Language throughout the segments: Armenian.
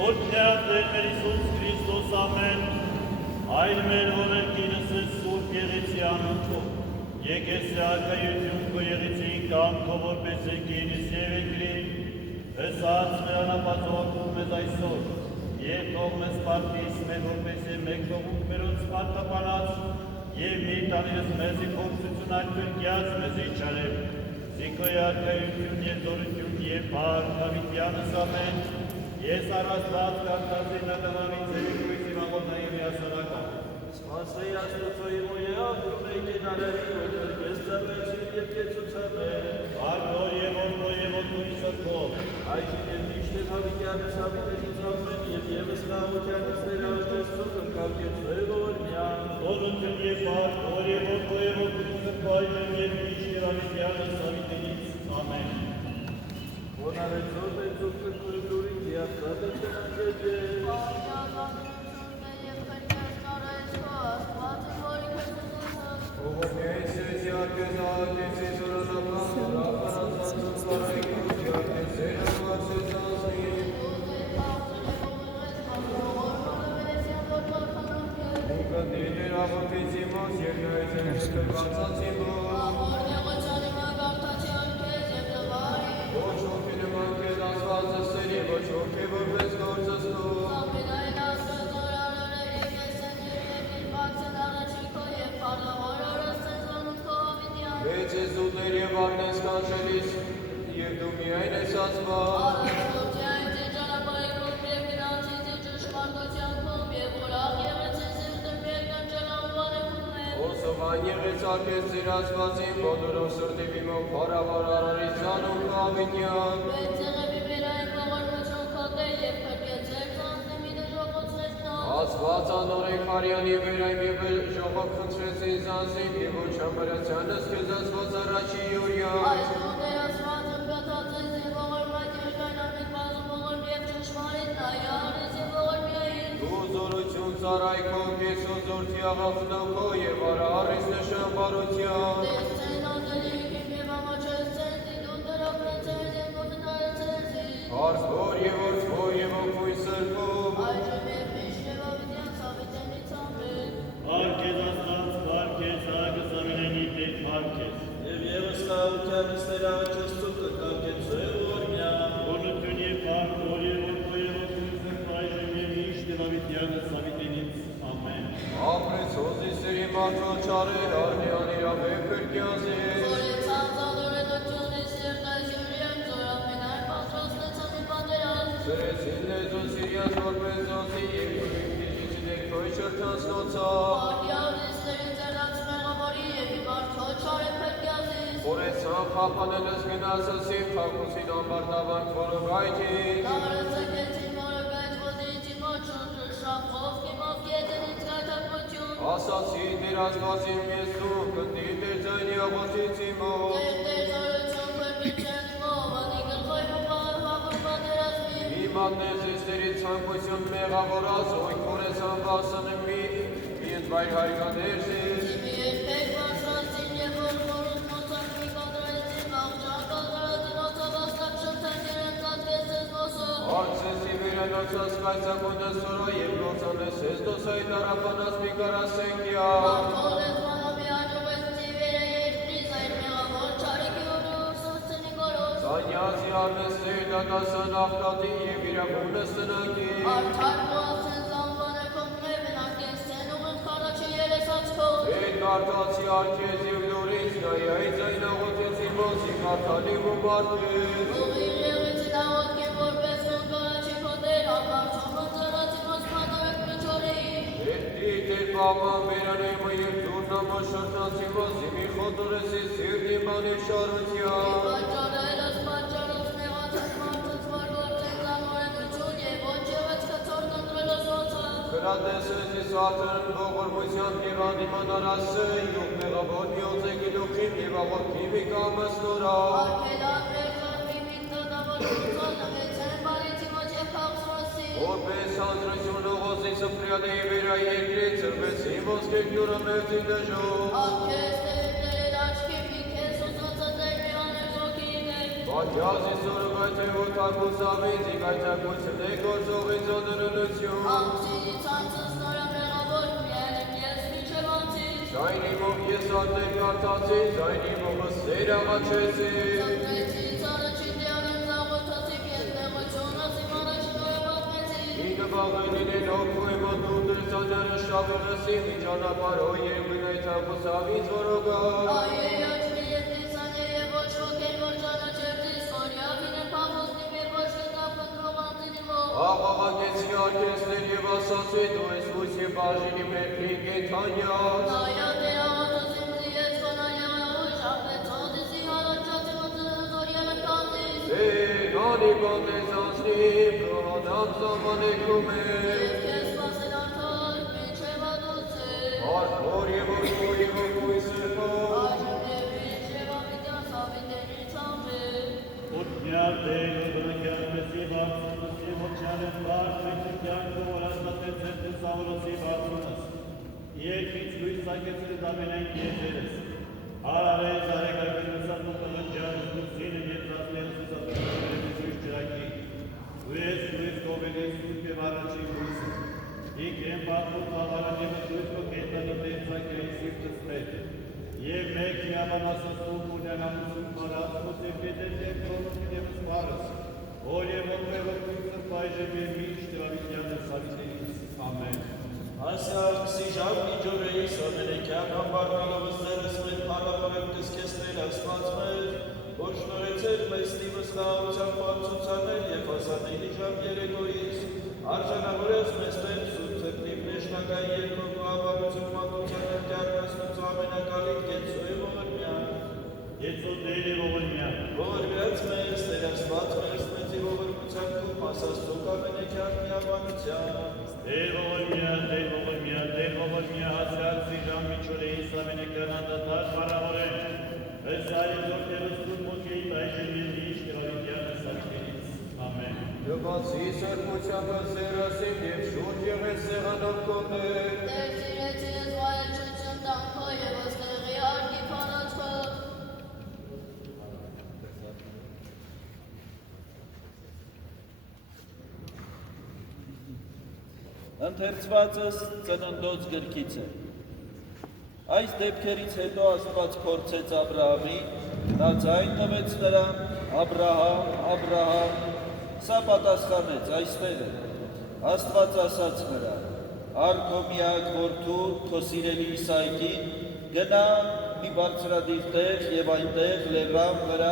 Օրհնյալ մեր Հիսուս Քրիստոս ամեն, այլ մեր օրենքինս սուրբ եղեցի անունքով, եկեսիակայություն քո եղեցի կամքո որպես եկինս եւ եկրին, հսած մեր անապատողակում մեզ այսօր, եւ թող մեզ պարտիս մեր որպես մեկ թողուք մերոց պարտապանած, եւ մի տանիրս մեզի փոխություն արկյաց մեզի չարև, զիքոյ արկայություն եւ զորություն եւ փառք հավիտյանս ամեն, ես առաստված կարտազին նատավավից երեկույսի մաղորդային միասանական։ Սպասեի աստուծոյի մոյե աղում էի կենարերի, որ կես ծավեցին և կեցուցաներ։ Արգոր և ոտքույն սրկով։ Այժին և միշտ հավիտյանս հավիտենից ամեն և ևս նահոտյանս ներավես ծուկն կավկեցվե ողորմյան։ Ողորմություն և փառք, որ և ոտքույն սրկով այժին և միշտ հավիտյանս հավիտենից ամեն։ Հոնարեցով է ծուկն կրդուրին դիապտատ է տնանջեջե։ Զիրացվածին բոլորով սրտի վիմով փառավոր արարիցան ու հավիտյան։ Աստված անորեն Մարյանի վերայմ և ժողով խնդրեցին զանզիվ և ոչ համարացյանս կեզացված առաջի յուրյաց։ Դու զորություն ծարայքով կեսոն զորթի աղախնավքով և արարիս նշան բարության։ Արսվոր և որդվոր և ոգույն սրկով։ Փառք ես Աստված, փառք ես Ագս ամենայնի տեր, փառք ես։ Եվ ևս նահոտյանս ներավես ծուկն կավկեցվե ողորմյան։ Ողորմություն և փառք, որ և ոտքույն սրկով այժին և միշտ հավիտյանս հավիտենից ամեն։ Ապրեցոզի սերի մարդո չարեր արնյան իրավե փրկյազես։ Սրեցին լեզուն սիրյաս որպես զոցի և ուրիմքիջիչին եք քոյ շրթանցնոցա։ Որեցան խապանելս գնասսին խակուսին ամբարտավանք որոգայթին։ Ասացի դեր ազգազին մեզում կնդի դեր ձայնի աղոտիցի մոտ։ Մատնեզիս դերի ծանկություն մեղավորած ոյք որեցան վասանն մի ընդվայր հայկաներսիս։ Արցեսի վերանացած կայցակոնդը սորա և լոցանես ես դոսայի տարապանած մի կարասենքյա։ Սանյազի արվեստերի դատասան աղտատի և իրավունս տնագի։ Հետ կարտացի արկեզ և լորից նայայի ձայն աղոտեցի մոսի կարտալի ու բարտեր։ Հետի տեր պաղման վերանեմը և դուրնամա շրթանցի մոսի մի խոտորեսի սիրնի մանիվ շարության։ Կրատեսեցի սատրն ողորմությամբ և անդիմանար ասեի, յուղ մեղավոր միոց է գիլուքիմ և աղորդի մի կամս նորա։ Որպես հանձրություն ողոսի սպրյադեի վերայի երկրի ծրվեցի ոսկե գյուրը մեղծի դժով։ Ատյազի սորոգայթե ոտակուսավից, իգայթակություն է գործողից ոնրունություն։ Ամսինից անցս նորամեղավոր միայն ես միջև անցից։ Զայնի մով ես ատներ կարդացի, զայնի մովը սեր աղաչեցի։ Ծնկեցից առաջին դիանեմ զաղոթացիք ես նեղությունս իմ առաջին օրը պատմեցիք։ Ինը բաղենին են հոգու եմ ատու դրծանյանը շավեղսի, մի ճանապար հոյ եմ գնայթակուսավից որոգար։ Այե աչմի ես տեսանյե և ոչ ոք են որ ճանաչերտիս, որ յավին է պաղոսնի մեր ոչ կտավ կտրով անձինի մով։ Աղաղակեցի արկեսներ և ասացի, դու ես ույս և բաժինի մերքլի կեթանյաց։ Նայա դե աղոթս իմզի ես կոնալյա ուշ, ապեցոz իսի հարաճացի մծնզոր եմը կազիս։ Նանի բանդես անցնիմ, կհադամ զամանեքում է։ Ես կես սպասել արդար, մինչև ադուցել։ Արդոր և որդու և որդու սրբով։ Այժմ և մինչև ավիտյան սավիտենից ամեն։ Ոտմյալ դեր որդրակյան մեսի բարձունսի ոչյալեն բարդ վիճիկյանքը որ աստատեցել դու սավորոցի բարձունս։ Երկից լույս սակեցել դամենենք եզերես։ Արարեզ արեկարգինուսան ու կղնջանս դուսինը եծածներս ուսատություններս ույս ճրակի։ Ույս լույս կովելիս ույս և առաջին լույսը։ Իք եմ բատմուտ խաղարանիմը լույս կոկետանի տենցակյայի սիվտստետ։ Եվ մեկ միաբանասասում ունենամուսում պարացմոց և կետել կրոնություն և սպարս, որ և ոտվևը կույսը պայժեմ և միշ տրավիտյան և սավիտերից։ Ամեն։ Ասյակսի ժամի ջորեիս ամենեքյան համբարնալովս ձերս մեր պարավորեմ կսկեսներ աստված մեր, որ շնորեցեր մեզ տիվս լաղության պարծուցանել և հասանելի ժամ երեկոյիս, արժանավորես մեզ տեն սուր ծրտիվ նեշնակային երկով ու ավարություն մատուցանել կյարնասնուց ամենակալիք կեցու է ողրմյան։ Եծո դեր է ողրմյան։ Ողրվյաց մեզ, տեր աստված մեզ մեծի ողրմության կում ասաստուկ ամենեքյան միաբանության։ Դեր ողրմյան, հասյալ սիժան միչորեիս ամենական անդատար պարավորեն, ըս այր որդերս կում մոքեի պայժեմ և միշ տրավիտյան և սավիտերից։ Ամեն։ Դվացի սրմությամբ սերասիմ և շուտ եղել սեղանով կոներ։ Դեր սիրեցի ես վայելչություն տանքո և ոստեղի արգի պանաչքով։ Ընթերցվածս ծննդոց գրքից է։ Այս դեպքերից հետո Աստված փորձեց Աբրահամին, նա ձայն տվեց նրան, Աբրահամ, Աբրահամ, սա պատասխանեց, այստեղ է։ Աստված ասաց նրան, առ քո միակ որդու, քո սիրելի Իսահակին, գնա մի բարձրադիր տեղ և այնտեղ լեռան վրա,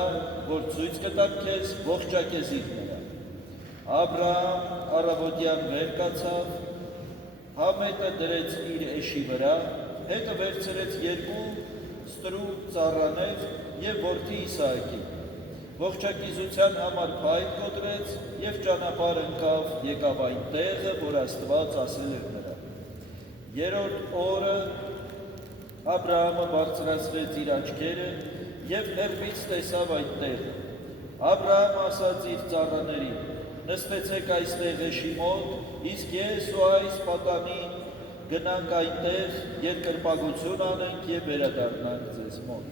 որ ցույց կտամ քեզ, ողջակեզիր նրան։ Աբրահամ առավոտյան վեր կացավ, համետը դրեց իր էշի վրա, հետը վերցրեց երկու ստրու ծառաներ և որդի Իսահակին։ Ողջակիզության համար փայտ կոտրեց և ճանապարհ ընկավ, եկավ այն տեղը, որ Աստված ասել էր նրան։ Երրորդ օրը Աբրահամը բարձրացրեց իր աչքերը և հեռվից տեսավ այդ տեղը։ Աբրահամը ասաց իր ծառաներին. նստեցեք այստեղ էշի մոտ, իսկ ես ու այս պատանին գնանք այնտեղ, երկրպագություն անենք և վերադառնանք ձեզ մոտ։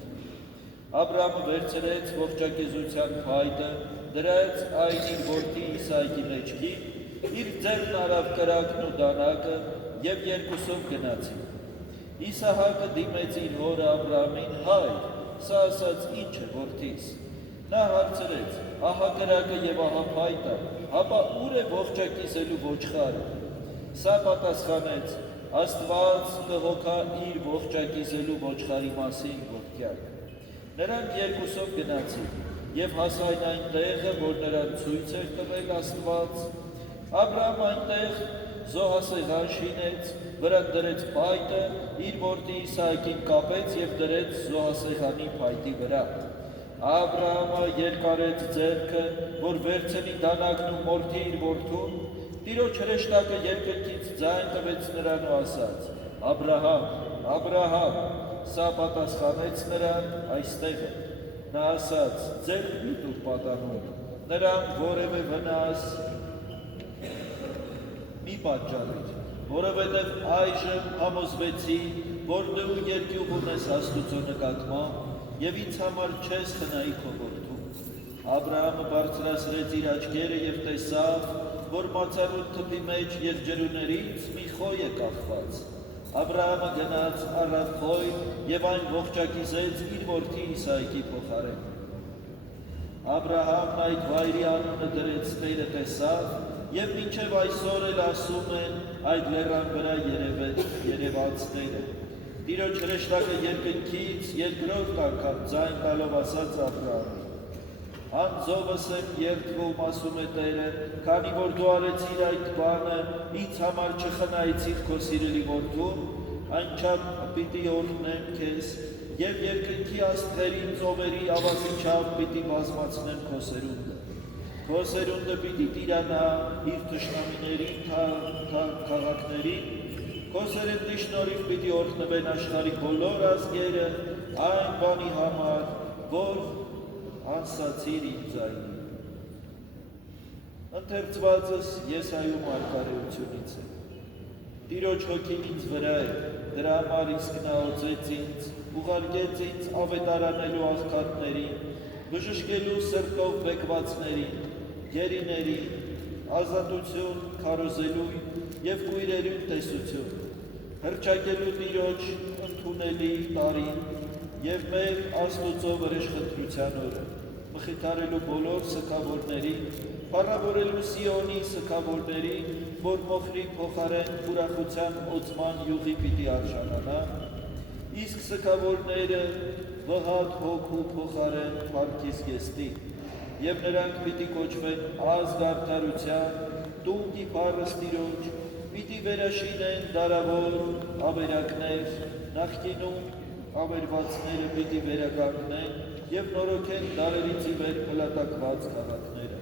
Աբրահամը վերցրեց ողջակեզության փայտը, դրեց այն իր որդի Իսահակի մեջքին, իր ձեռն արավ կրակն ու դանակը և երկուսով գնացին։ Իսահակը դիմեց իր հորը Աբրահամին. հայր, սա ասաց ինչ է որդիս։ Նա հարցրեց. ահա կրակը և ահա փայտը, հապա ուր է ողջակիզելու ոչխարը։ Սա պատասխանեց. Աստված կհոգա իր ողջակիզելու ոչխարի մասին որդյակ։ Նրանք երկուսով գնացին և հասան այն տեղը, որ նրան ցույց էր տվել Աստված։ Աբրահամը այնտեղ զոհասեղան շինեց, վրան դրեց փայտը, իր որդի Իսահակին կապեց և դրեց զոհասեղանի փայտի վրա։ Աբրահամը երկարեց ձեռքը, որ վերցնի դանակն ու մորթի իր որդուն, Տիրոջ հրեշտակը երկնքից ձայն տվեց նրան ու ասաց. Աբրահամ, Աբրահամ, սա պատասխանեց նրան, այստեղ է։ Նա ասաց. ձեր ուր դուք պատանում, նրան որևէ վնաս մի պատճառեք, որովհետև այժմ համոզվեցի, որ դու երկյուղ ունես Աստուծո նկատմամբ և ինձ համար չես խնայի քո որդուն։ Աբրահամը բարձրացրեց իր աչքերը եւ տեսավ, որ մացառուտ թփի մեջ երկջերուներից մի խոյ է կախված։ Աբրահամը գնաց առավ խոյ եւ այն ողջակիզեց իր որդի Իսահակի փոխարեն։ Աբրահամն այդ վայրի անունը դրեց Տերը տեսավ եւ մինչեւ այսօր էլ ասում են այդ լեռան վրա երևաց Տերը։ Տիրոջ հրեշտակը երկնքից երկրորդ անգամ ձայն տալով ասաց Աբրահամին. «Անձովս եմ երդվում, ասում է Տերը, քանի որ դու արեցիր այդ բանը, ինձ համար չխնայեցիր քո սիրելի որդուն, այնչափ պիտի օրհնեմ քեզ եւ երկնքի աստղերի ծովերի ավազիչափ պիտի բազմացնեմ քո սերունդը։ Քո սերունդը պիտի տիրանա իր թշնամիների քաղաքներին, քո սերնդի շնորհիվ պիտի օրհնվեն աշխարհի բոլոր ազգերը այն բանի համար, որ անսացիր իմ ձայնին»։ Ընթերցվածս Եսայու մարգարեությունից է։ Տիրոջ հոգին ինձ վրա է, դրա համար իսկ նա օծեց ինձ, ուղարկեց ինձ ավետարանելու աղքատներին, բժշկելու սրտով բեկվածներին, գերիներին, ազատություն քարոզելու եւ կույրերին տեսություն, հռչակելու Տիրոջ ընդունելի տարին եւ մեր Աստուծո վրեժխնդրության օրը, մխիթարելու բոլոր սգավորներին, փառավորելու Սիոնի սգավորներին, որ մոխրի փոխարեն ուրախության օծման յուղի պիտի արժանանա, իսկ սգավորները վհատ հոգու փոխարեն փառքի զգեստի, եւ նրանք պիտի կոչվեն ազգ արդարության, տունկի փառս Տիրոջ, պիտի վերաշինեն դարավոր ավերակներ, նախկինում ավերվածները պիտի վերականգնեն եւ նորոգեն դարերից ի վեր փլատակված քաղաքները։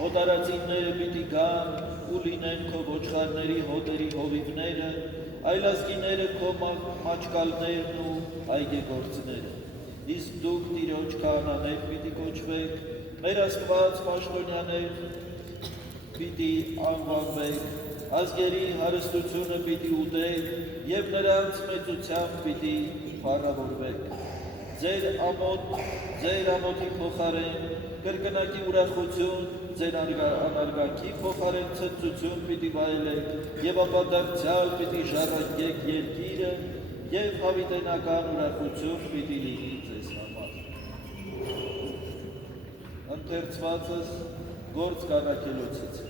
Հոտարածինները պիտի գան ու լինեն քո ոչխարների հոտերի հովիվները, այլազգիները քո մաչկալներն ու այգեգործները։ Իսկ դուք Տիրոջ քահանաներ պիտի կոչվեք, մեր Աստված պաշտոնյաներ պիտի անվանվեք, ազգերի հարստությունը պիտի ուտեք եւ նրանց մեծությամբ պիտի փառավորվեք։ Ձեր ամոթի փոխարեն կրկնակի ուրախություն, ձեր անարգակի փոխարեն ցնծություն պիտի վայելեք եւ ապադարձյալ պիտի ժառանգեք երկիրը եւ հավիտենական ուրախություն պիտի լինի ձեզ համար։ Ընթերցվածս Գործ Կառաքելոցից։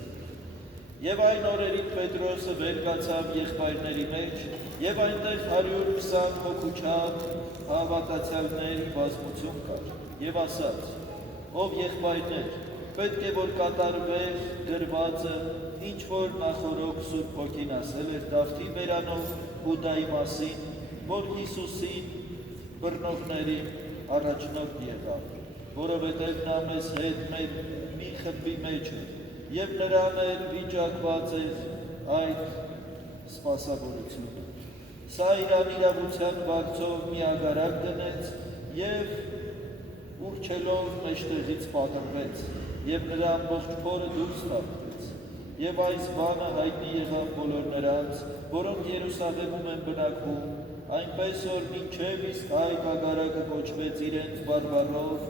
Եվ այն օրերին Պետրոսը վեր կացավ եղբայրների մեջ, եւ այնտեղ 120 հոգուչափ հավատացյալների բազմություն կար, եւ ասաց. «Ով եղբայրներ, պետք է որ կատարվեր գրվածը, ինչ որ նախորոք Սուրբ Հոգին ասել էր Դավթի բերանով Հուդայի մասին, որ Հիսուսին բռնողներին առաջնորդ եղավ, որովհետև նա մեզ հետ մեր մի խմբի մեջ էր, եւ նրան էլ վիճակված էր այդ սպասավորությունը։ Սա իրան իրավության վարձով մի ագարակ դնեց եւ ուռչելով մեջտեղից պատրվեց եւ նրա ամբողջ փորը դուրս թափվեց։ Եվ այս բանը հայտնի եղավ բոլոր նրանց, որոնք Երուսաղեմում են բնակվում, այնպես որ մինչև իսկ այդ ագարակը կոչվեց իրենց բարբառով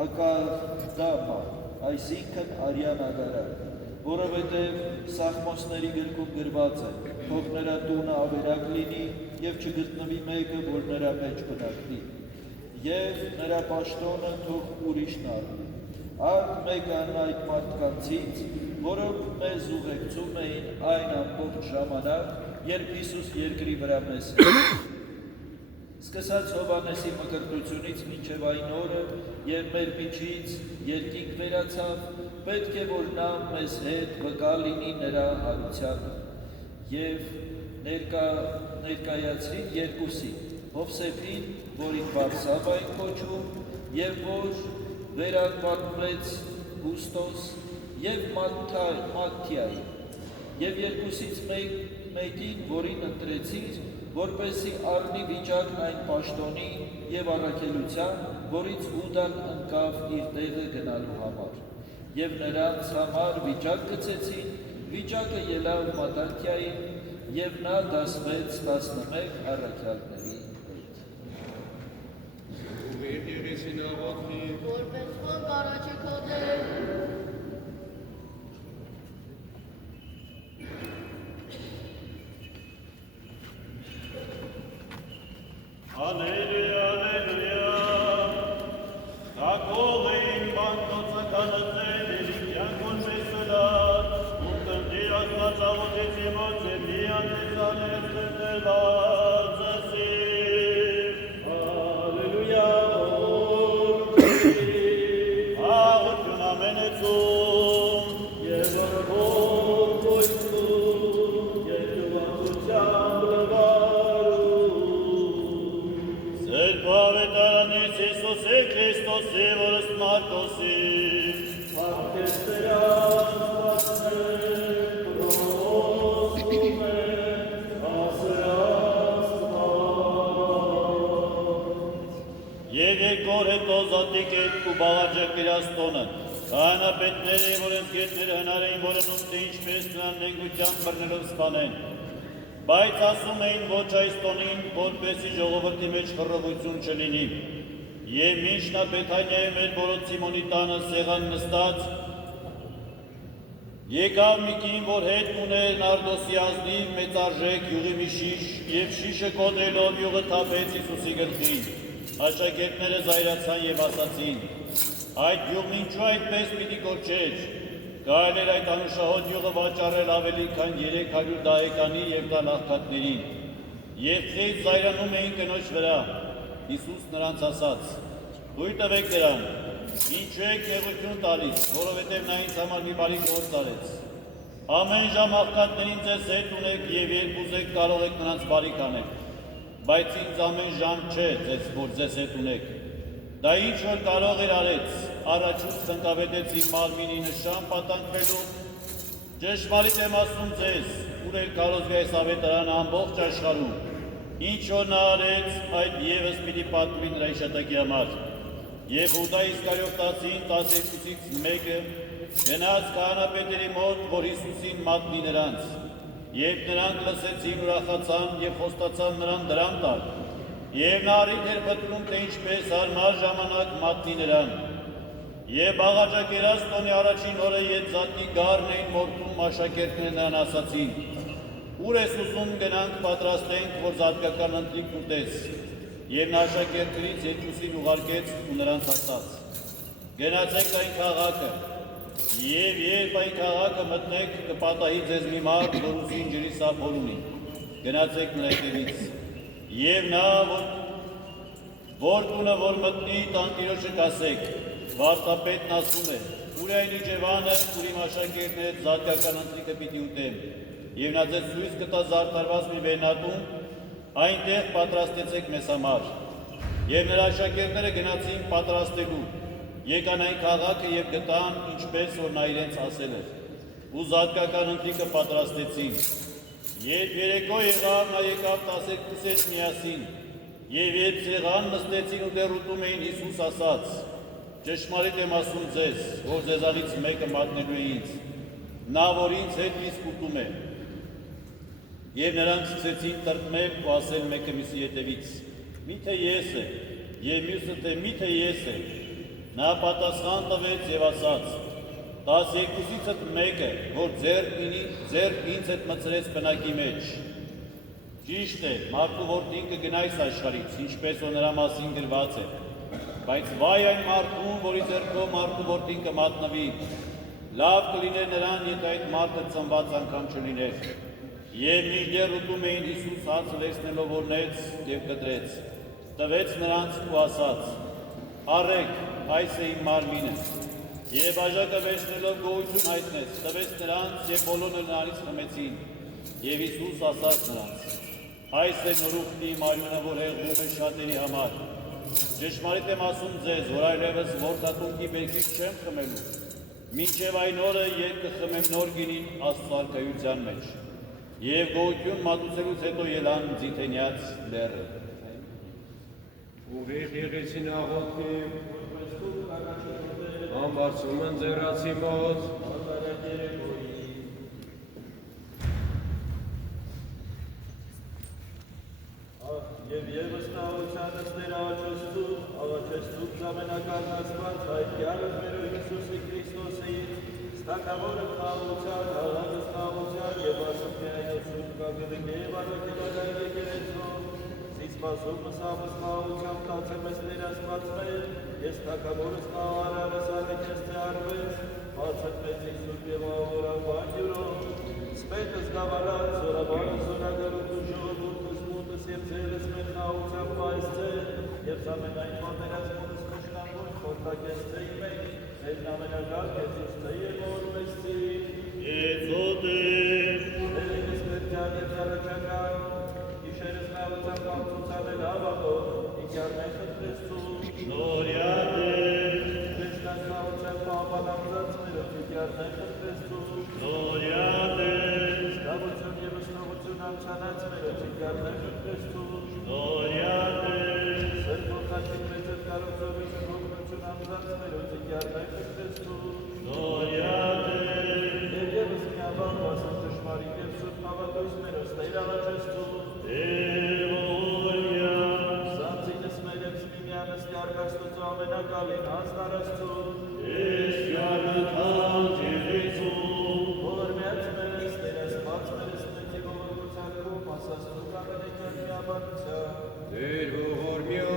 Ակադամա, այսինքն արյան ագարակ, որովհետև Սաղմոսների գրքում գրված է, թող նրա տունը ավերակ լինի եւ չգտնվի մեկը, որ նրա մեջ բնակվի, եւ նրա պաշտոնը թող ուրիշն առնի։ Արդ մեկան այդ մարդկանցից, որոնք մեզ ուղեկցում էին այն ամբողջ ժամանակ, երբ Հիսուս երկրի վրա մեզ սկսած Հովհաննեսի մկրտությունից մինչև այն օրը, երբ մեր միջից երկինք վերացավ, պետք է որ նա մեզ հետ վկա լինի նրա հարությանը եւ ներկայացրի երկուսին, Հովսեփին, որին Բարսաբային կոչում, եւ որ վերանվանվեց Հուստոս եւ Մատթիային, եւ երկուսից մեկին, որին ընտրեցիր, որպեսզի առնի վիճակն այն պաշտոնի եւ առաքելության, որից Հուդան ընկավ իր տեղը գնալու համար։ Եվ նրանց համար վիճակ գցեցին, վիճակը ելավ Մատթիային, եւ նա դասվեց 11 առաքյալների հետ։ Ուրիշ եղեցին ավակի, որպես որ առաջի քո դեր։ Ալելույա, ալելույա, Թակողին բանտոցականըծել, էլիկյան կոնվեսելար, ունկնդի ակվածաղոտեցի մոծե միան տեսանեց կրտելված ասիվ։ Ալելույա, Աղություն ամենեցում, Եվ ողոր գոյցում, երկուվատությամբ լվարում։ Ձեր պավետարանից Իսուսի Քրիստոսի, որս Մարկոսի, Արկեստրած պատներ, պրոստում է, ասրած Եվ երկոր հետո զատիկ էտ ու բաղաջակ իրաստոնը, քահանապետները, որ ընդ գետները հնար էին, որը նուստի ինչպես նրան նենգությամբ բռնելով սպանեն։ Բայց ասում էին ոչ այս տոնին, որպեսի ժողովրդի մեջ խռովություն չլինի։ Եվ մինչ նա Բեթանիայում էր բոլոր Սիմոնի տանը սեղան նստած, եկավ մի կին, որ հետ ուներ նարդոսի ազնիվ մեծարժեք յուղի մի շիշ, և շիշը կոտրելով յուղը թափեց Իսուսի գլխին։ Աշակերտները զայրացան և ասացին. այդ յուղն ինչու այդպես պիտի կոչեր, կարել էր այդ անուշահոտ յուղը վաճառել ավելի քան 300 դահեկանի և տալ աղքատներին։ Եվ խիստ զայրանում էին կնոջ վրա։ Իսուս նրանց ասաց. «Թույլ տվեք նրան, ինչու եք նեղություն տալիս, որովհետև նա ինձ համար մի բարի գործ արեց։ Ամեն ժամ աղքատներին ձեզ հետ ունեք և երբ ուզեք կարող եք նրանց բարիք անել, բայց ինձ ամեն ժամ չէ, որ ձեզ հետ ունեք։ Դա ինչ որ կարող էր արեց, առաջուց տնկավետեց իմ մարմինի նշան պատանքվելու։ Ճշմարիտ եմ ասում ձեզ, ուր էլ կարոզվի այս ավետարանը ամբողջ աշխարհում, ինչ որ նա արեց, այդ ևս պիտի պատմվի նրա հիշատակի համար։ Եվ Հուդա Իսկարիովտացին 12-ից մեկը գնաց քահանապետերի մոտ, որ Հիսուսին մատնի նրանց։ Երբ նրանք լսեցին, ուրախացան և խոստացան նրան դրամ տալ։ Եվ նա առիթ էր փնտրում, թե ինչպես հարմար ժամանակ մատնի նրան։ Եվ բաղաջակերած տոնի առաջին օրը ետ գարն էին մորթում, աշակերտները նրան ասացին. «Ուր ես ուզում գնանք պատրաստենք, որ զատկական ընթրիք ուտես»։ Եվ նա աշակերտներից երկուսին ուղարկեց ու նրանց ասաց. «Գնացեք այն քաղաքը, և երբ այն քաղաքը մտնեք, կպատահի ձեզ մի մարդ, որ ուսին ջրի սափոր ունի։ Գնացեք նրա հետևից։ Եվ նա, որ տունը որ մտնի, տանտիրոջը կասեք, վարդապետն ասում է, ուր այն իջևանը, ուր իմ աշակերտների հետ զատկական ընթրիքը պիտի ուտեմ։ Եվ նա ձեզ ցույց կտա զարդարված մի վերնատուն, այնտեղ պատրաստեցեք մեզ համար։ Եվ նրա աշակերտները գնացին պատրաստելու, եկան այն քաղաքը և գտան, ինչպես որ նա իրենց ասել էր, ու զատկական ընթրիքը պատրաստեցին։ Երբ երեկո եղավ, նա եկավ 12 հետ միասին, և երբ սեղան նստեցին ու դեռ ուտում էին, Հիսուս ասաց. «Ճշմարիտ եմ ասում ձեզ, որ ձեզանից մեկը մատնելու է ինձ, նա որ ինձ հետ իսկ ուտում է»։ Եվ նրանք սկսեցին տրտմել ու ասել մեկը մյուսի հետևից. «Միթե ես է», և մյուսը թե «Միթե ես է»։ Նա պատասխան տվեց և ասաց. 12-ից մեկը, որ ձեռք ինձ հետ մտցրեց բնակի մեջ։ Ճիշտ է, մարդու որդին կգնա այս աշխարհից, ինչպես որ նրա մասին գրված է, բայց վայ այն մարդուն, որի ձեռքով մարդու որդին կմատնվի, լավ կլիներ նրան, եթե այդ մարդը ծնված անգամ չլիներ։ Եվ մինչդեռ ուտում էին, Հիսուս հացը վերցնելով օրնեց և կտրեց, տվեց նրանց ու ասաց. «Առեք, այս է իմ մարմինը»։ Եվ բաժակը վերցնելով գոհություն հայտնեց, տվեց նրանց և բոլորը նրանից խմեցին։ Եվ Հիսուս ասաց նրանց. «Այս է նոր ուխտի իմ արյունը, որ հեղվում է շատերի համար։ Ճշմարիտ եմ ասում ձեզ, որ այլևս որդատունքի բերքից չեմ խմելու, մինչև այն օրը, երբ կխմեմ նոր գինին Աստծու արքայության մեջ»։ Եվ գոհություն մատուցելուց հետո ելան Ձիթենյաց լեռը։ Ուրիշ եղեցին աղոթքի, ամբարձում են ձեռացի մոտ, Եվ ևս նա աղոթյանս ներ աղաչեստուկ, զամենակարնացված, հայտ կյալս մեր թագավորը խաղության, հաղագս խաղության և ասմյայնը սուրբ կագրիկ և արոքելագայ եկերեցում, սիսպասումս համս խաղությամբ կացեմ ես ներասպացվել, ես թագավորս խաղարարս արիքես թե արվես, բացակվեցի սուրբ և աղորան բանջուրով, սպետս գավարան, զորաբարս զորագարոտ ու ժողովուրդս մուտս և ձերս մեր խաղությամբ պայսցել, և ամենայն պատերազմունս մշտանգուն խորտակես թեի մեջ, Սերն ամենակարգ Եզուս թե և որ մեսցի, Եծոտեր, Ներինս կրտյան և զարաչական, Իշերս նավության պամծուցանել հավատով, Իքյարներ խտրեսցում, Նորյատեր, Դեշտան նավության պամպանամզացներով, Իքյարներ խտրեսցում, Նորյատեր, Ստավություն և ըստավություն ամչանացներով, Իքյարներ խտրեսցում, Նորյատեր, Սրբոթաշիկ մեծր կարոծորից հողնություն ամզացներով, Իքյարներ խտրեսցում, Նորյատեր, Եվ ևս միաբան վասն ճշմարիտ և սուրբ հավատոցներով ստեյր աղաչեստում, Տևորյա, Սանձինս մեր և սմիմյանս կարգաստուծո ամենակալին հանձնարաստում, Եսյարնական Տիրեցում, Բոլոր միած մերս, ներասպաց մերս մեծի ողորմության ասաստու կամենեքյան միաբանության, Դեր ողորմյա,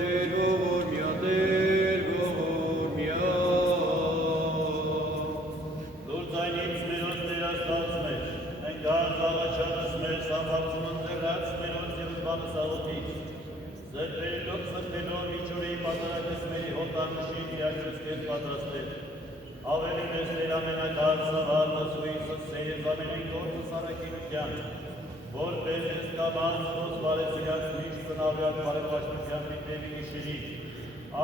դեր ողորմյա, դեր ողորմյա։ Լուրձայնից մերոց ներաստած մեր, ենք աղաչանս մեր սամբարձումն ձերած մերոց և զբանս աղոտից, Սրբելով իջուրի պատարակս մերի հոտանշին իաջուս կեզ պատրաստել, ավելին ես մեր ամենակար սավարնս ու Իսուս սեյեզ ամենին գործս առակինության, որպես ես կամանց ոս բարեսիրած միշտ ծնավյալ բարեպաշտության միտների գիշերի,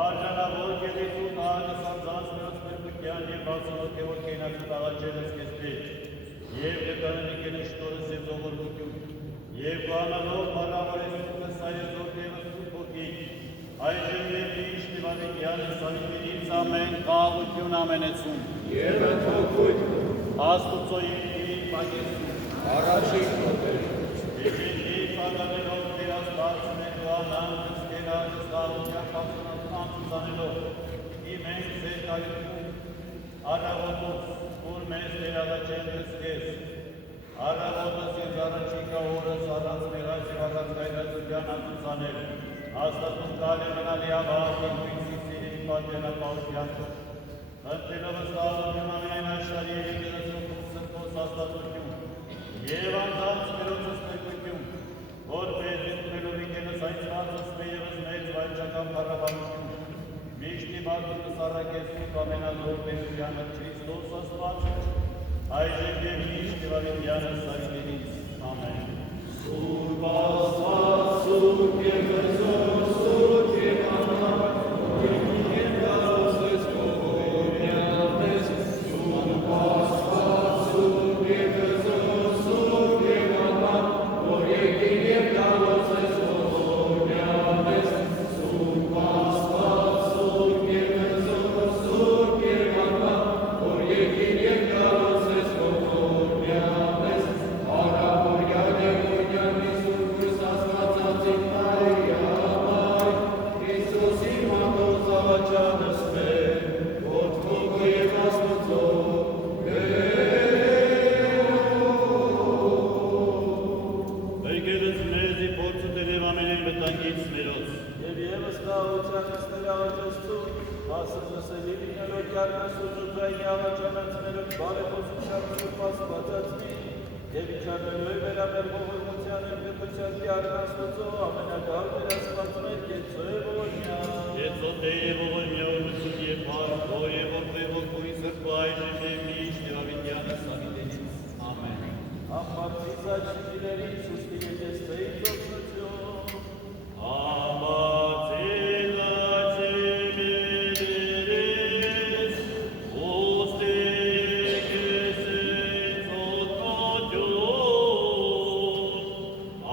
արժանավոր կեզիցու տաղակս անձանց մերոց մերկության և բացնոտ է որ կենացուտ աղաչելս կեզ պետ, և գտաննիկ են շտորս և զողորգություն, և գանալով բարավորեսուկը սայեզոր և սուրբոքի, այժմ և միշտ իվանիկյան սանիտիրից ամեն խաղություն ամենեցում, Եվ ընթոքույթ, աստուծոյի իրին պագեսում, առաջին կոտեր, Եջեջի պագանելով դերաստացնեն ու անանքս կերակս խաղության անցուցանելով, իմենք ձեր կայություն, առավոտուց, որ մեզ ներաղաչեն դսկես, առավոտս և զարաչիկա օրս առանց մեղած և առանց գայդացության անցուցանել, հաստատում կալ է մնալի ավաղ և հույսի սիրելի պատենապահության, ընտենովս խաղություն ամենայն աշխարի և եկեղեցում սրտոս հաստատություն, և անձանց մերոցս մեկություն, որպես ընդմելով իկենս այնցվածս մե ևս մեծ վայնչական պարաբանություն, միշտի մարդուկս առակեսուկ ամենազոր տերությանը Քրիստոս աստվածը, այժմ և միշտ և ավետյանս սարիտերից, ամեն։ Սուրբ աստված, սուրբ և հզոր, սուրբ և անհար, երկին և կարոս ես ողորմյան ես, Սուրբ աստված, սուրբ և հզոր, սուրբ և անհար, որ երկին և կարոս ես ողորմյան ես, Սուրբ աստված, սուրբ և հզոր, սուրբ և անհար, որ երկին և կարոս ես ողորմյան ես, Արավորյան և օրյան մի սուրբուրս աստվածածին Մարիամայ, Հիսուսի մատոց աղաչանս մեր, ոտքոգը և աստուծո, Եկելս մեզի փորձը տերև ամենին վտանգից մերոց, և ևս խաղությանս ներաղաչեստում, ասր լսելի լինելով կյարնասուծուծային աղաչանացներով բարեփոխության սուրբ աստվածածնի, և իջանելու է վերամեր ողորմության և գտության կյարնաստուծո ամենակալ դերաստվածներ կեցո է ողորմյան, Եծոտեր և ողորմյա օրություն և փառքո և որդևոքույ սրբը այժմ և միշտ և ավետյանս սարիտերից, ամեն։ ամբարձից աչիկիների Սուստի եկեստեի ծոցնություն, Ամացելացեմերես, ոստեկեսեց ոտքոջուն,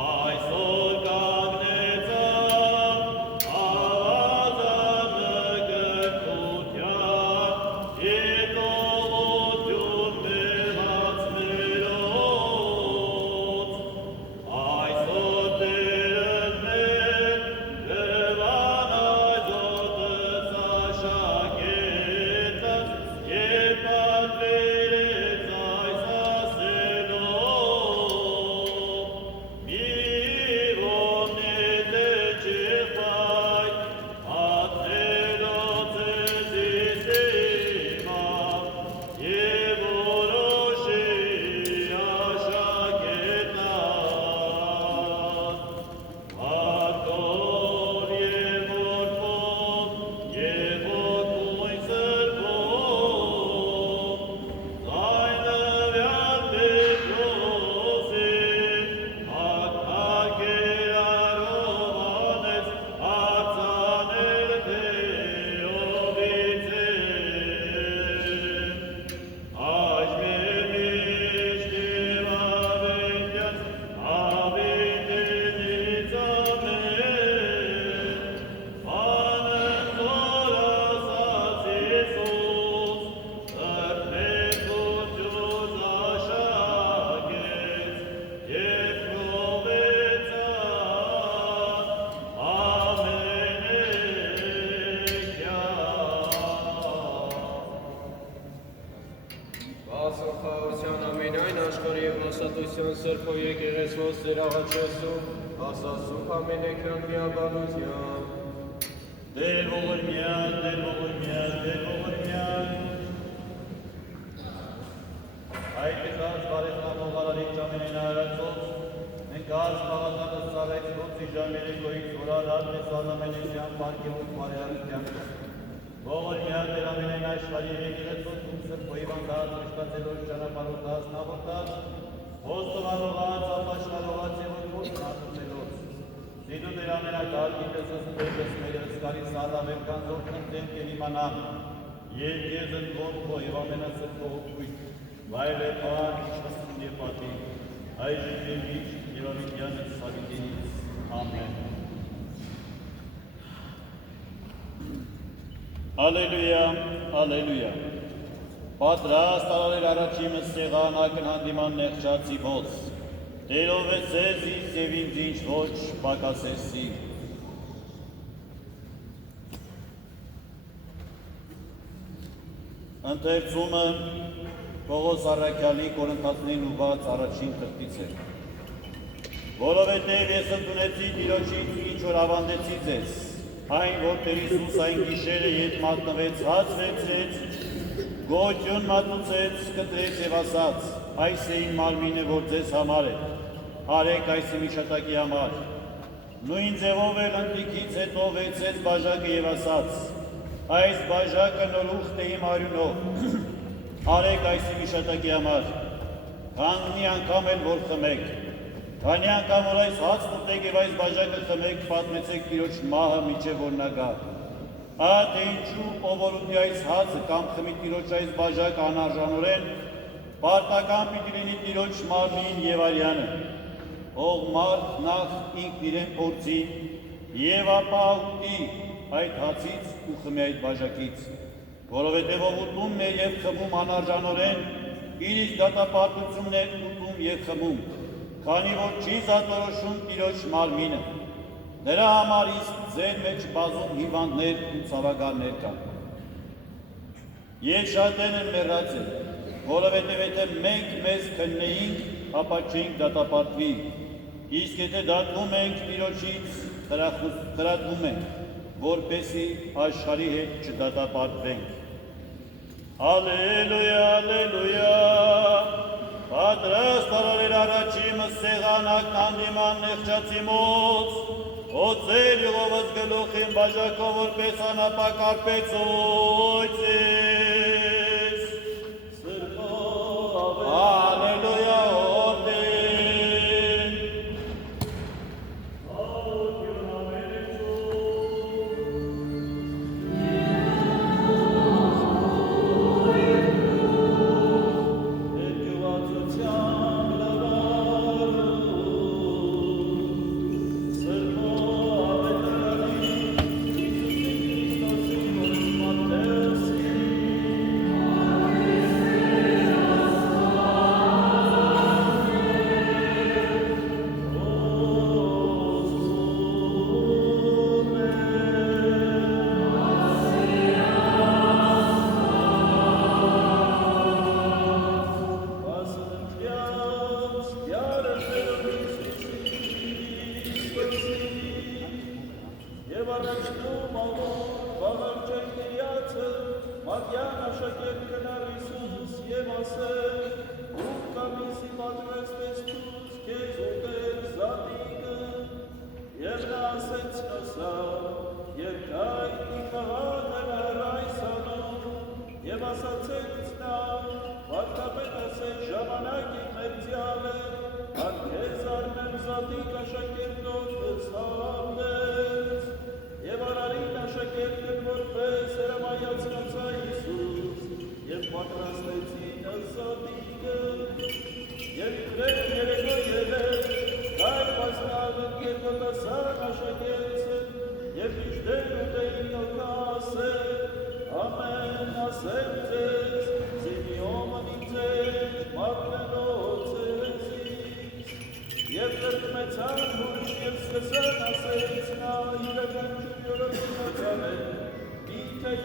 այսօր կանգնեցավ ավազանը գրքության, Սոխաության ամենայն աշխարհի և նասատության սրբո եկեղեցվոս ձեր աղաչեսում, ասասում ամենեքրան միաբանության։ Դեր ողորմյան, դեր ողորմյան, դեր ողորմյան։ Այդ կտած բարեխնամող արարիչ ամենայն արարածով, մենք այս պաղատատը սարեք ոտի ժամերեկոյից որարար մեզ անամենեսյան պարկևոտ մարեարության։ Ողորմյան դեր ամենայն աշխարհի եկեղեցոս ումսր պոյվանդած, մշտացելով ճանապարհորդած, նախորդած, հոստովանողած, ապաշխարողած և ոտքորն ատուցելով։ Դիտու դեր ամենակարգի տեսս պերս մեր հսկարի սարավեր կանզոր տնտենք և իմանամ, և ես ընդվորքո և ամենասրտո հոգույթ, վայր է պար, իշխասում և պատի, այժմ և իշտ և ամիդյանս սավիտինից, ամեն։ Ալելույա, ալելույա, պատրաստ արարել առաջիմս սեղան ակն հանդիման նեղջացի ոց, Տերով է ձեզ իս և ինձ ինչ ոչ պակասեսի։ Ընթերցումը Պողոս Առաքյալի Կորինթացիներին ուղղված առաջին թղթից է։ Որովհետև ես ընդունեցի Տիրոջից, ինչ որ ավանդեցի ձեզ, այն որ Տեր Հիսուս այն գիշերը ետ մատնվեց, հաց վերցրեց, գոհություն մատուցեց, կտրեց և ասաց. այս է իմ մարմինը, որ ձեզ համար է, արեք այս իմ հիշատակի համար։ Նույն ձևով էլ ընթրիքից հետո վերցրեց բաժակը և ասաց. այս բաժակը նորուխտ է իմ արյունով, արեք այս իմ հիշատակի համար։ Քանի անգամ էլ որ խմեք, քանի անգամ որ այս հացն ուտեք և այս բաժակը խմեք, պատմեցեք Տիրոջ մահը մինչև որ նա գա։ Թե ինչու ով որ ուտի այս հացը կամ խմի Տիրոջ այս բաժակը անարժանորեն, պարտական պիտի լինի Տիրոջ մարմին և արյանը։ Ող մարդ նախ ինքն իրեն փորձի և ապա ուտի այդ հացից ու խմի այդ բաժակից, որովհետև ով ուտում է և խմում անարժանորեն, իր իսկ դատապարտությունն է ուտում և խմում, քանի որ չի զատորոշում Տիրոջ մարմինը։ Նրա համար իսկ ձեր մեջ բազում հիվանդներ ու ցավագարներ կան։ Եվ շատերն են մեռած, որովհետև եթե մենք մեզ քննեինք, ապա չենք դատապարտվի, իսկ եթե դատվում ենք Տիրոջից, խրատվում ենք, որպեսզի աշխարհի հետ չդատապարտվենք։ Ալելույա, ալելույա, պատրաստ արարել առաջիմս սեղանակ հանդիման նեղջացի մոց, օձեր յուղովս գլուխին բաժակով որպես անապակ արպեցույց ես։ Ալելույա, օրդեն։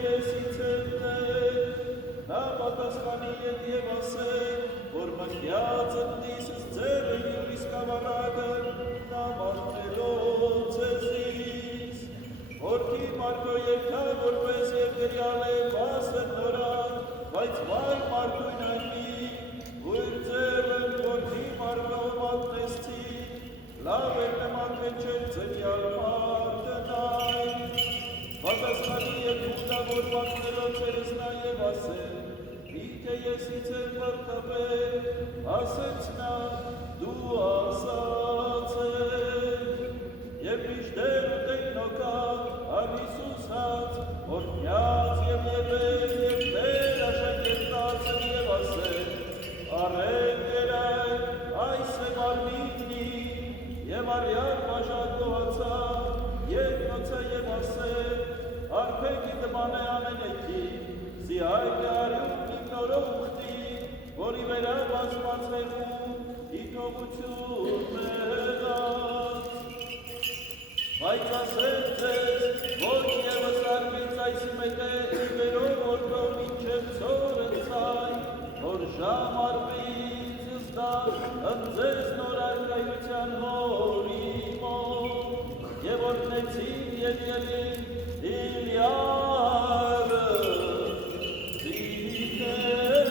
Ես ինձ եմ նա պատասխանի ետ և ասել մարդու երկա, որպես և գրյալ է վասը նորան, բայց վայ մարդույն այնի, ուր ձևն որդի մարդով մատնեսցի, լավ էր նմատվեն չեր ձնյալ մարդն այն, պատասխանի և ուտավորվածներով չերս նաև ասել, իթե ես իցեր մարդաբեր, ասեց նա, դու ասած էր, և միշտեր ուտեք նոկա, ար Հիսուս հաց, օրհնյաց և ևեր, և տեր աշակերտացն և ասել, արեն երայ, այս է մարմիննի, և արյար բաժակ գոհացա, և նոցա և ասել, արպեքի դման է ամենեքի, զիայք է արյուն իմ նորով ուխտի, որի վերա բազմացվելու, իթողություն մեղած։ Բայց ասել ձեզ, ոչ ևս արվից այս մետ է, իվերով օրդով ինչև ծորը ծայ, որ ժամ արվից զդար, ընձեզ նոր արկայության հորի մոտ, և օրդնեցին և ելին Իլիարը, Իլիարը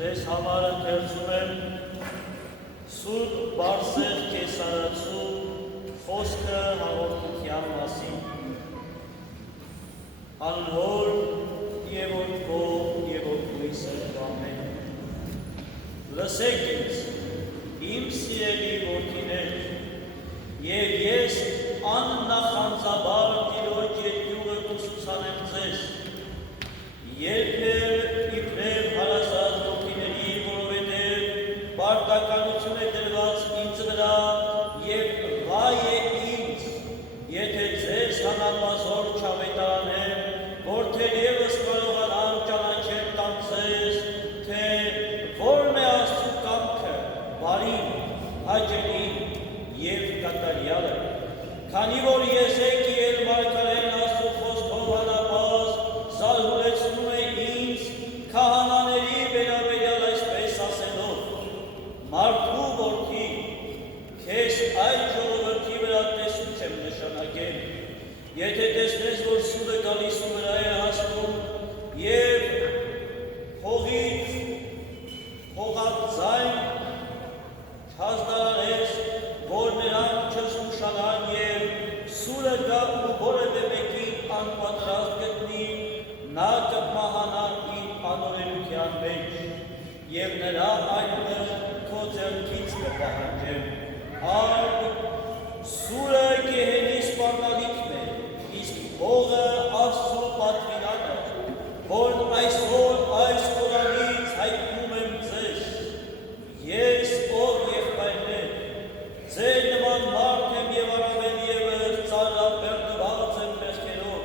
Ձեզ համար ընթերցում եմ Սուրբ Բարսեղ Կեսարացու խոսքը հաղորդության մասին։ Անհոր և որդվո և որդվույսը ամեն։ Լսեք ինձ, իմ սիրելի որդիներ, և ես աննախանձաբար Տիրոջ երկյուղը կուսուցանեմ ձեզ, երբեր իբրև հարազատ որդիների, որովհետև պարտականություն է դրված ինձ վրա, և վայ է ինձ, եթե ձեզ հանապազոր չավետարանեմ, որ թերևս կարողանամ ճանաչել տամ ձեզ, թե որն է Աստծու կամքը, բարին, հաճելին և կատարյալը, քանի որ Եզեկիել մարգարեն Աստծու խոսքով հանապազ զարհուրեցնում է ինձ քահանաների վերաբերյալ այսպես ասելով. «Մարդու որդի, քեզ այդ ժողովրդի վրա տեսուչ եմ նշանակել, եթե տեսնես, որ սուրը գալիս ու վրա է հասնում, և հողից հողատ ձայն չհազդարանես, որ նրանք չզգուշանան և սուրը գա ու որևէ մեկին անպատրաստ գտնի, նա կմահանա իր անօրենության մեջ, և նրա այլը քո ձեռքից կպահանջեմ։ Արդ սուրը գեհենի սպառնալիքն է, իսկ հողը Աստծու պատվիրանը, որն այսօր այս Խորանից հայտնում եմ ձեզ։ Ես ով եղբայրներ, ձեր նման մարդ եմ և առավել ևս ծանրաբեռնված եմ մեղքերով։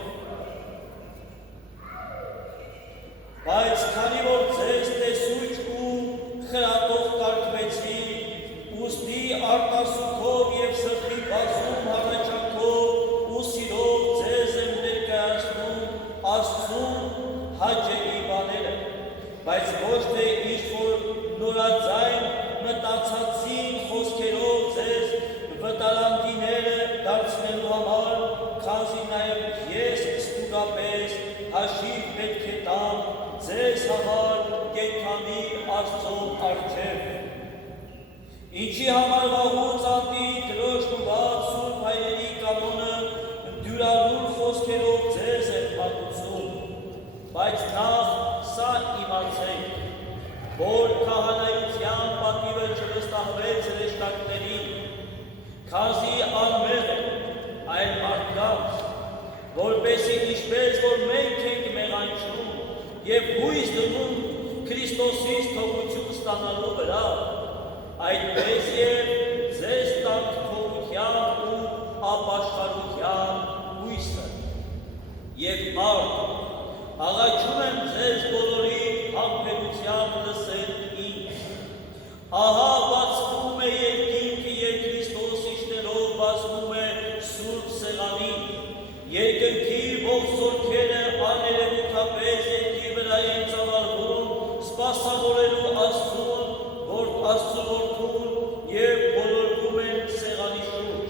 Բայց քանի որ ձեզ տեսուչ ու խրատող կարգվեցի, ուստի արտասուքով և սրտի բազում հառաչանքով ու սիրով ձեզ եմ ներկայացնում Աստծուն հաճելի բաները, բայց ոչ թե ինչ-որ նորաձայն մտածածին խոսքերով ձեզ վտարանդիները դարձնելու համար, քանզի նաև ես ստուգապես հաշիվ պետք է տամ ձեզ համար կենդանի Աստծո առջև։ Ինչի համար վաղուց անդի դրոշմված Սուրբ Հայրերի կանոնը դյուրալուր խոսքերով ձեզ է պատմում, բայց նախ սա իմացեք, որ քահանայության պատիվը չվստահվեց հրեշտակներին, քանզի անմեղ է, այլ մարդկանց, որպեսզի ինչպես որ մենք ենք մեղանչում և հույս դնում Քրիստոսից թողություն ստանալու վրա, այդպես և ձեզ տանք թողության ու ապաշխարության հույսը։ Եվ արդ, աղաչում եմ ձեզ բոլորի համբերությամբ լսել ինձ։ Ահա բացվում է երկինքը և Քրիստոս իջնելով բացվում է Սուրբ Սեղանին, երկնքի ողջ զորքերը աներևութապես երկրի վրա են ծավալվում, սպասավորելու Աստծուն, որ Աստծու որդուն և բոլորվում են սեղանի շուրջ,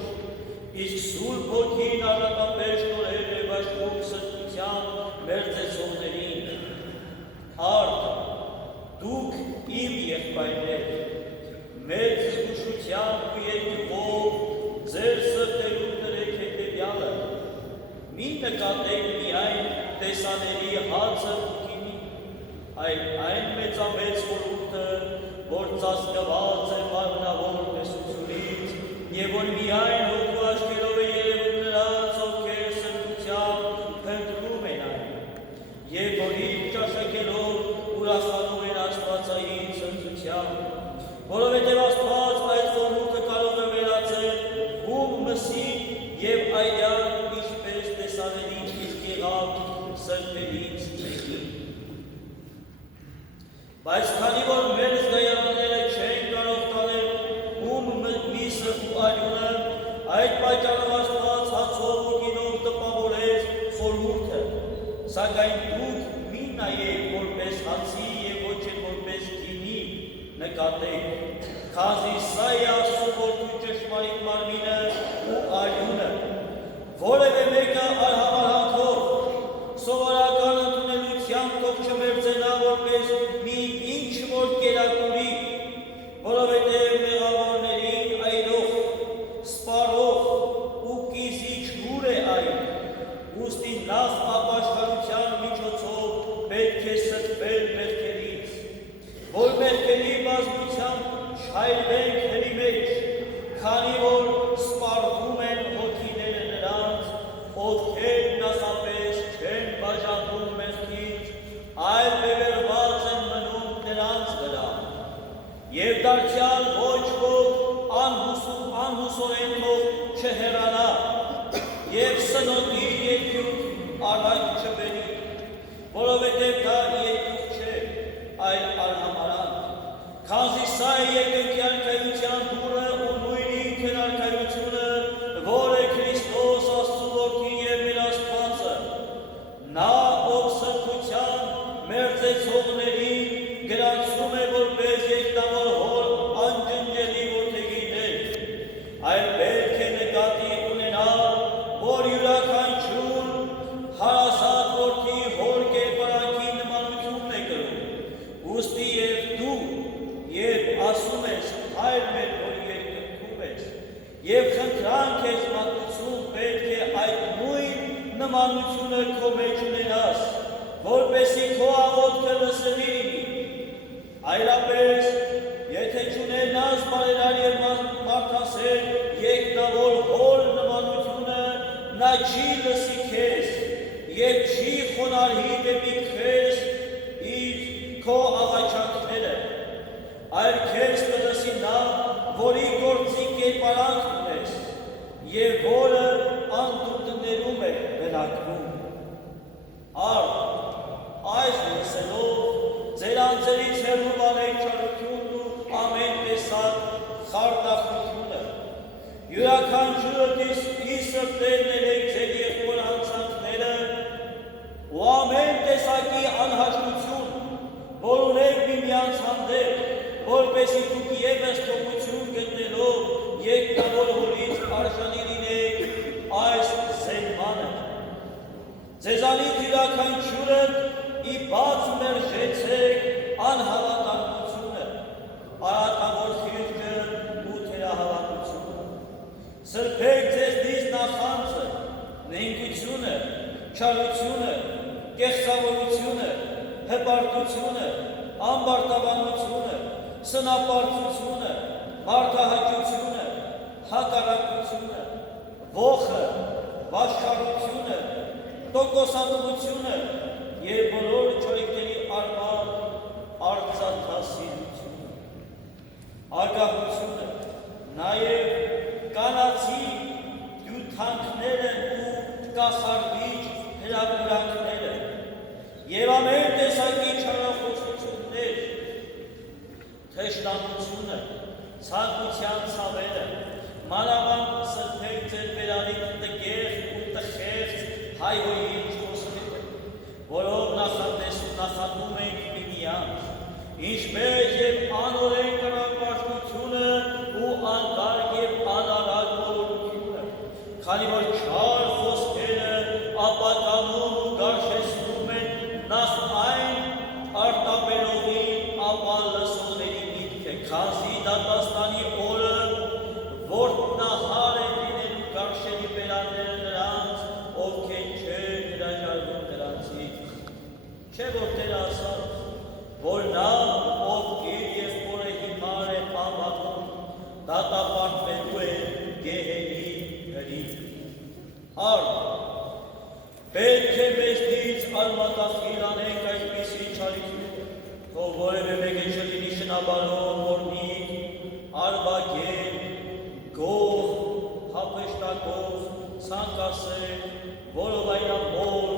իսկ Սուրբ Հոգին առատապես շնորհել է բաշխում սրբությամբ մերձեցողներին։ Արդ, դուք իմ եղբայրներ, մեծ զգուշությամբ ու երկյուղով ձեր սրտերում դրեք հետևյալը. մի նկատեք միայն տեսաների հացը ու գինին, այլ այն մեծամեծ խորհուրդը, որ ծածկված է մարմնավոր տեսությունից, և որ միայն հոգու աչքերով է երևում նրանց, ովքեր սրբությամբ փնտրում են այն, և որին ճաշակելով ուրախանում են աստվածային ցնծությամբ, որովհետև Աստված այդ խորհուրդը կարող է վերածել հում մսի և այլյան, ինչպես տեսանելիք իսկ եղավ սրբելից եղին։ Բայց քանի որ մեր զգայարանները չեն կարող տանել հում միսը ու արյունը, այդ պատճառով Աստված հացով ու գինով տպավորեց խորհուրդը, սակայն դուք մի նայեք որպես հացի և ոչ էլ որպես գինի նկատեք, քանզի սա է Աստծու որդու ճշմարիտ մարմինը ու արյունը, որևէ մեկը արհամարհանքով սովորական ընդունելությամբ թող չմերձենա որպես մի ինչ որ կերակուրի, որովհետև մեղավորներին այրող, սպառող ու կիզիչ հուր է այն, ուստի նախ ապաշխարության միջոցով պետք է ստվել մեղքերից, որ մեղքերի բազմությամբ չայրվենք հերի մեջ, քանի որ սպառվում են հոգիները նրանց, ովքեր նախապես չեն բաժանվում մեղքից, այլ բևեռված են մնում նրանց վրա, և դարձյալ ոչ ոք անհուսորեն թող չհեռանա, և սնոտի երկյուղ առաջ չբերի, որովհետև դա երկյուղ չէ, այլ արհամարան, քանզի սա է երկնքյան կայության դուռը ու նույն ինքն արքայությունը, որ է Քրիստոս Աստծու որդին և մեր Աստվածը, նա ով սրբության մերձեցողներին գրանցում է որպես երկնավոր հոր անջնջելի որդեգիրներ, այլ պետք է նկատի ունենալ, որ յուրաքանչյուր հարազատ որդի հոր կերպարանքի նմանությունն է կրում, ուստի և դու, երբ ասում ես հայր մեր, որ երկնքում ես, և խնդրանք ես մատուցում, պետք է այդ նույն նմանությունը քո մեջ ունենաս, որպեսզի քո աղոթքը լսելի լինի, այլապես, եթե չունենաս բարերար և մարդասեր երկնավոր հոր նմանությունը, նա չի լսի քեզ և չի խոնարհի դեպի քեզ իր քո աղաչանքները, այլ քեզ կլսի նա, որի գործի կերպարանքն ունես և որը անդունդներում է բնակվում։ Արդ, այս լսելով, ձեր անձերից հեռու բանեք չարությունն ու ամեն տեսակ խարդախությունը, յուրաքանչյուրը ի սրտեր ներեք ձեր եղբոր հանցանքները ու ամեն տեսակի անհաշտություն, որ ունեք միմյանց հանդեպ, որպեսզի դուք ևս թողություն գտնելով երկնավոր հորից արժանի լինեք այս զենմանը։ Ձեզանից յուրաքանչյուրն ի բաց մերժեցեք անհավատալությունը, արատավոր խիղճը ու թերահավատությունը։ Սրբեք ձեզնից նախանձը, նենգությունը, չարությունը, կեղծավորությունը, հպարտությունը, ամբարտավանությունը, սնապարծությունը, մարդահաճությունը, հակառակությունը, ոխը, վաշխառությունը, տոկոսատվությունը և բոլոր չորիքների արման արծաթասիրությունը, ագահությունը, նաև կանացի հյութանքները ու կախարդիչ հրապուրանքները և ամեն տեսակի չարախոսություններ, թշնամությունը, ցանկության ցավերը, մանավանդ սրբեք ձեր բերանիք տգեղ ու տխեղծ հայհոյիչ խոսքերը, որով նախատում ենք միմյանց, ինչպես և անօրեն կրապաշտությունը ու անկարգ և անարատ մոլորությունը, քանի որ չար խոսքերը ապականում ու գարշեցնում են նախ այն արտաբերողին, ապա լսողների միտքը, քանզի դատաստանի օրը որդնահար են լինելու գարշելի բերանները նրանց, ովքեր չեն հրաժարվում նրանցից, չէ որ Տեր ասաց, որ նա, ով իր եղբորը հիմար է անվանում, դատապարտվելու է գեհենի հրիկ։ Արդ, պետք է մեզնից արմատախիլ անենք այսպիսի չարիքներ, թող որևէ մեկը չլինի շնաբարոն, մորնիկ, արվագել, գող, հափշտակող, ցանկասեր, որովայնամոլ,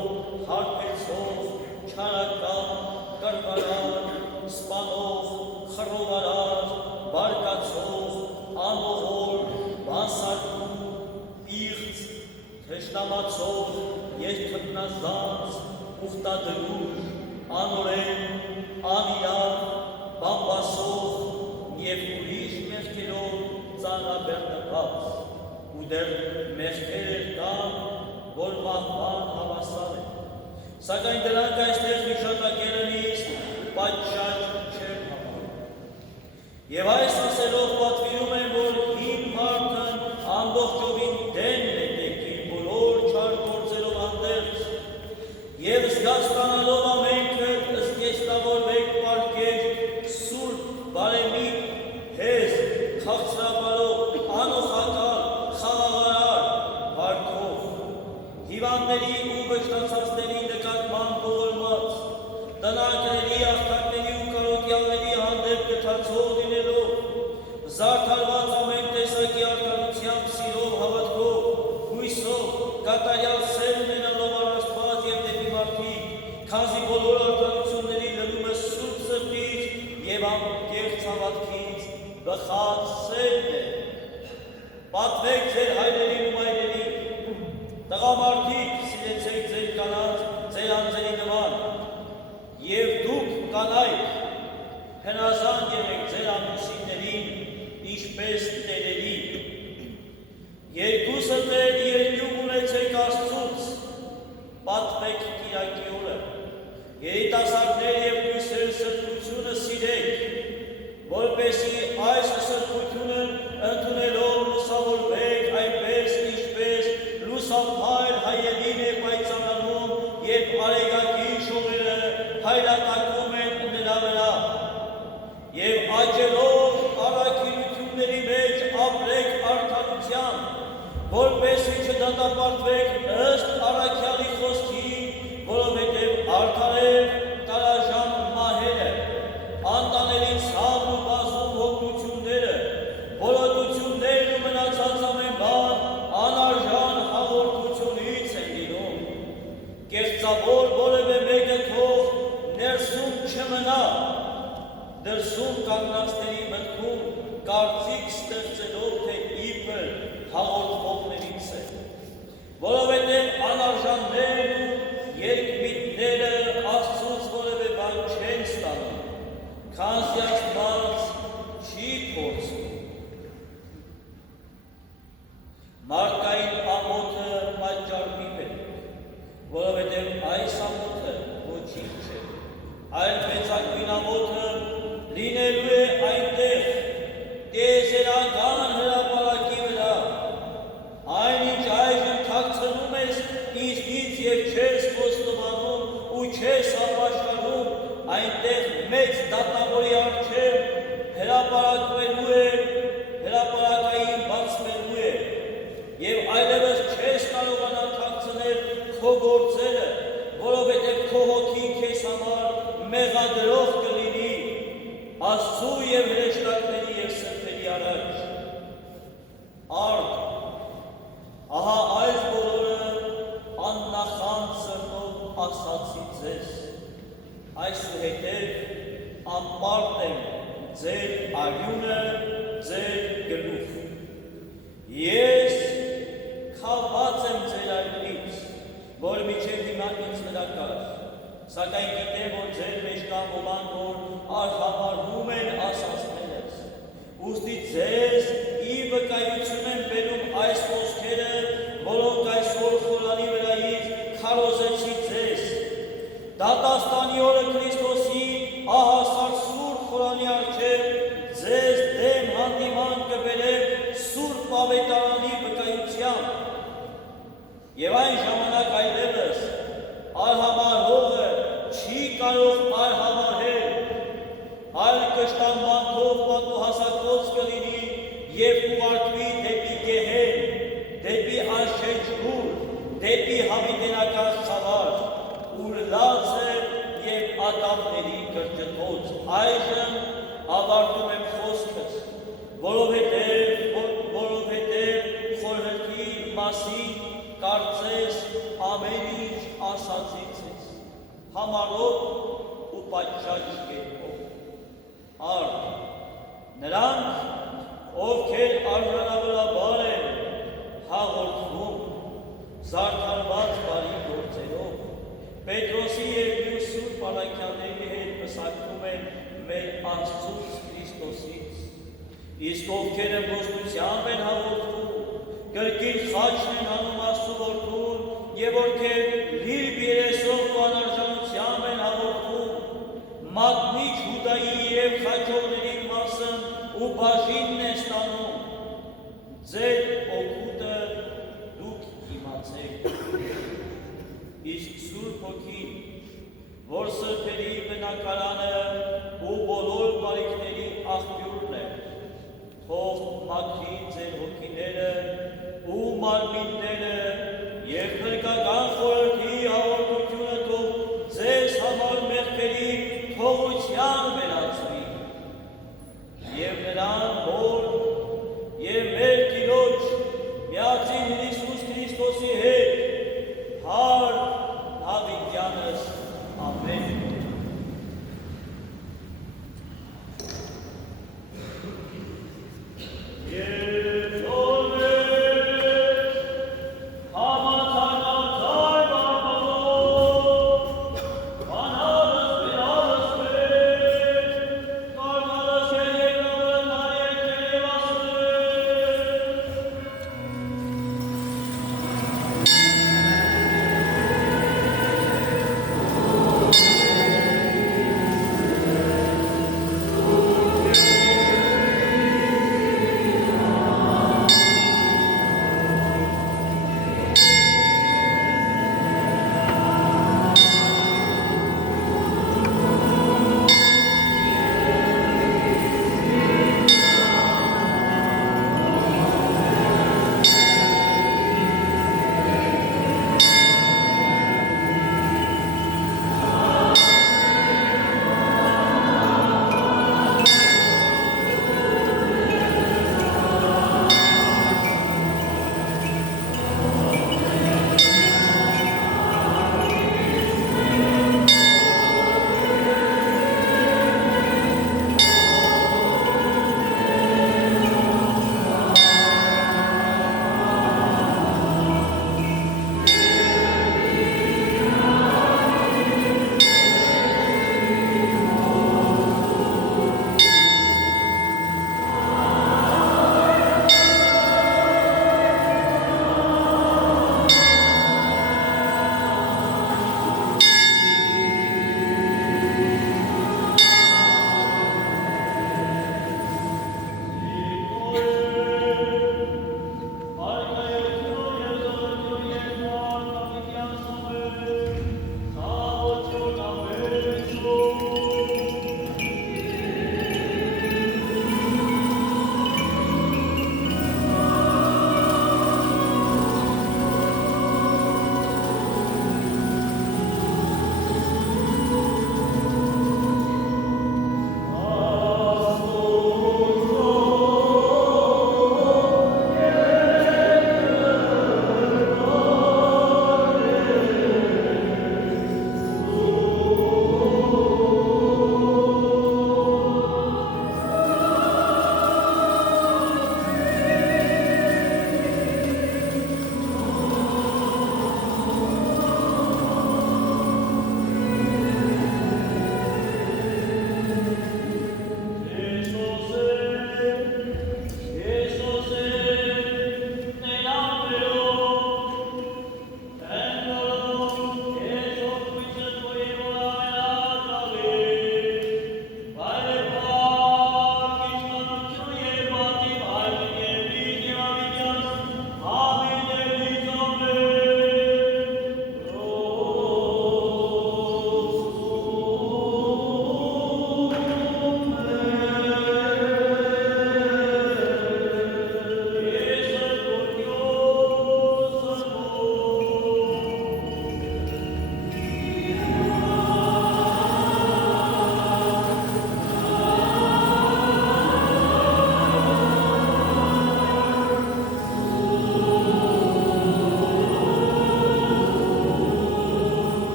հարբեցող, չարական, կրվարար, սպանող, խռովարար, բարկացող, անողոր, բանսարկու, պիղծ, թշնամացող, երկթնազանց, ուխտադրուժ, անօրեն, անիրավ, բամբասող և ուրիշ մեղքերով ծանրաբեռնված, ու դեռ մեղքեր կան, որ մահվան հավասար են, սակայն դրանք այստեղ հիշատակելնից պատշաճ չեն համար, Եվ այս ասելով պատվիրում եմ, որ հին մարդն ամբողջովին դեն մետեք իր բոլոր չար գործերով հանդերձ, և զգաստանալով ամենքը զգեստավորվեք պարկեր սուրբ բարեմի հեզ քաղցրապարով անոխակալ խաղաղարար վարքով հիվանդների ու վշտացածների նկատմամբ ողորմած տնարկների աղթակների ու կարոտյալների հանդեպ գթացող լինելով զարդարված ամեն տեսակի արդարությամբ սիրով հավատքով հույսով կատարյալ սեր ունենալով առ Աստված և դեպի մարդիկ քանզի բոլոր արդարությունների լրումը սուրբ սրտից և անկեղծ հավատքից բխած սերն է։ Պատվեք ձեր հայրերին ու մայրերին, տղամարդիկ սիրեցեք ձեր կանանց ձեր անձերի նման, և դուք կանայք հնազան եղեք ձեր ամուսիններին, ինչպես տերերի։ Երկուսը տեր երկյուղ ունեցեք Աստծուց, պատվեք կիրակի օրը, երիտասարդներ և կույսեր սրբությունը սիրեք, որպեսզի այս սրբությունը ընդունելով լուսավորվեք այնպես, ինչպես լուսափայլ հայելին է պայծառանում, երբ արեգակի շողերը հայրատակում են նրա վրա, և աճելով առաքինությունների մեջ ապրեք արդարությամբ, որպեսզի չդատապարտվեք ըստ առաքյալի խոսքի, որովհետև արդար է տարաժան մահերը, անտանելի ցավն ու բազում հոգնությունները, բոլոտություններն ու մնացած ամեն բան անարժան հաղորդությունից են լինում։ Կեղծավոր որևէ մեկը թող ներսում չմնա, դրսում կանգնածների մտքում կարծիք ստեղծելով, թե իբր հաղորդվողներից է, որովհետև անարժաններն ու երկմիտները Աստծուց որևէ բան չեն ստանում, քանզի Աստված չի փորձում։ Մարդկային ամոթը պատճառ մի բերեք, որովհետև այս ամոթը ոչինչ չէ, այլ մեծագույն ամոթը լինելու է այնտեղ տիեզերական հրապարակի վրա, այնինչ այժմ թաքցնում ես ինձնից և չես խոստովանում ու չես ապաշխարում, այնտեղ մեծ դատավորի առջև հրապարակվելու է, հրապարակային բացվելու է, և այլևս չես կարողանա թաքցնել քո գործերը, որովհետև քո հոգին քեզ համար մեղադրող կլինի Աստծու և հրեշտակների և սրբերի առաջ։ Արդ, ահա այս բոլորը աննախանձ սրտով ասացի ձեզ, այսուհետև անպարտ եմ ձեր արյունը ձեր գլուխ։ Ես քավված եմ ձեր արյունից, որ մինչև հիմա ինձ վրա կար, սակայն գիտեմ, որ ձեր մեջ կան ոմանք, որ արհամարհում են ասածներս։ Ուստի ձեզ ի վկայություն եմ բերում այս խոսքերը, որոնք այսօր խորանի վրայից քարոզեցի ձեզ։ Դատաստանի օրը Քրիստոսի ահասար սուրբ խորանի առջև ձեզ դեմ հանդիման կբերեմ սուրբ ավետարանի վկայությամբ։ Եվ այն ժամանակ այլևս արհամարհողը չի կարող արհամարհել, այլ կշտամբանքով պատուհասակոց կլինի և ուղարկվի դեպի գեհեն, դեպի անշեջ լուր, դեպի հավիտենական խավար, ուր լաց է և ատամների կրճտոց։ Այժմ ավարտում եմ խոսքս, որովհետև խորհրդի մասին կարծես ամեն ինչ ասածից ես, համառոտ ու պատշաճ կերպով։ Արդ, նրանք, ովքեր արժանավորաբար են հաղորդվում, զարդարված բարի գործերով, Պետրոսի և մյուս սուրբ առաքյալների հետ պսակվում են մեր Աստծուց Քրիստոսից, իսկ ովքեր ըմբոստությամբ են հաղորդվում, կրկին խաչն են անում Աստծու որդուն, և ովքեր լիրբ երեսով ու անարժանությամբ են հաղորդվում, մատնիչ Հուդայի և խաչողների մասն ու բաժինն է ստանում, ձեր օգուտը դուք իմացեք, իսկ Սուրբ Հոգին, որ սրբերի բնակարանը ու բոլոր բարիքների աղբյուրն է, թող մաքրի ձեր հոգիները ու մարմինները և փրկական խորհրդի հաղորդությունը թող ձեզ համար մեղքերի թողության վերածվի և նրան հոր և մեր Տիրոջ միածին Հիսուս Քրիստոսի հետ հարկ հավիտյանս ամեն։ Եվ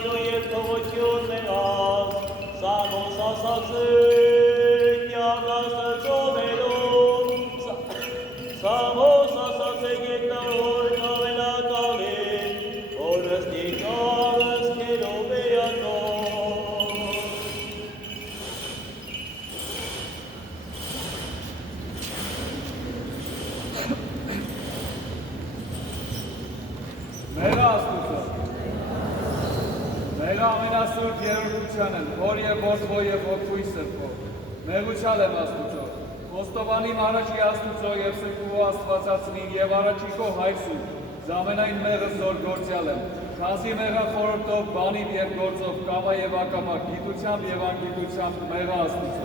Յո և թողոքյոն մեղավ, Սամոս ասացեք, յավնաստը ծովերով, Սամոս ասացեք եկնավոր կավելակալին, որս նիկարս կերով էյանով։ Մեղա աստուծո, մեղա ամենասուրբ երրորդությանն, որ և որդվո և ոգվույ սրբով, մեղուչալ եմ աստուծո, խոստովանիմ առաջի աստուծո և սրբուվո աստվածացնին և առաջիկո հայրսուր, զամենայն մեղը զոր գործյալ եմ, քանզի մեղա խորհրդով, բանիվ և գործով, կամա և ակամա, գիտությամբ և անգիտությամբ մեղա աստուծո։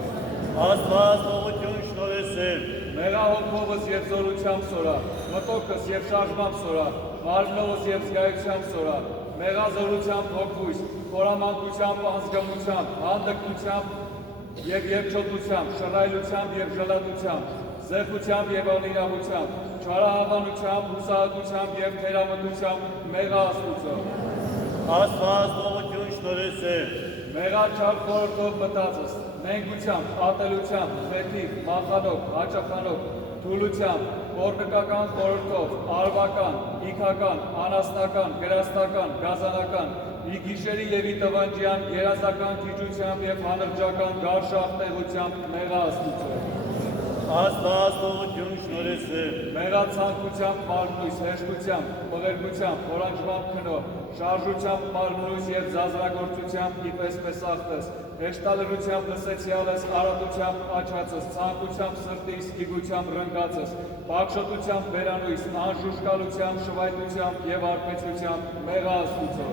Աստված ողություն շնորհեսել, Մեղա հոգովս և զորությամբ սորա, մտոքս և շարժմամբ սորա, մարմնովս և զգայությամբ սորա, մեղա զորությամբ հոգվույս, խորամանկությամբ, անզգամությամբ, հանդգնությամբ և երջոտությամբ, շռայլությամբ և ժլատությամբ, զեղությամբ և անիրավությամբ, չարահավանությամբ, հուսահատությամբ և թերամտությամբ մեղա աստուծո։ Աստված ողություն շնորհեսել, Մեղա չար խորհրդով մտածս, նենգությամբ, ատելությամբ, խեթիվ, մախանով, հաճախանով, թուլությամբ, կորնկական խորհրդով, արվական, իքական, անասնական, գրաստական, գազանական, ի գիշերի և ի տվանջյան, երազական քիջությամբ և հանրջական գարշախտեղությամբ մեղա աստուծո։ Աստված ողություն շնորհեսել, Մեղա ցանկությամբ մարմնույս, հեշտությամբ, մղերգությամբ, խորանջմամբ քնով, շարժությամբ մարմնույս և զազրագործությամբ իպես պեսախտես, հեշտալրությամբ լսեցյալս, արատությամբ աչածս, ցանկությամբ սրտիս, իգությամբ ռնգածս, պակշոտությամբ բերանույս, անժուշկալությամբ, շվայտությամբ և արպեցությամբ մեղա աստուծո։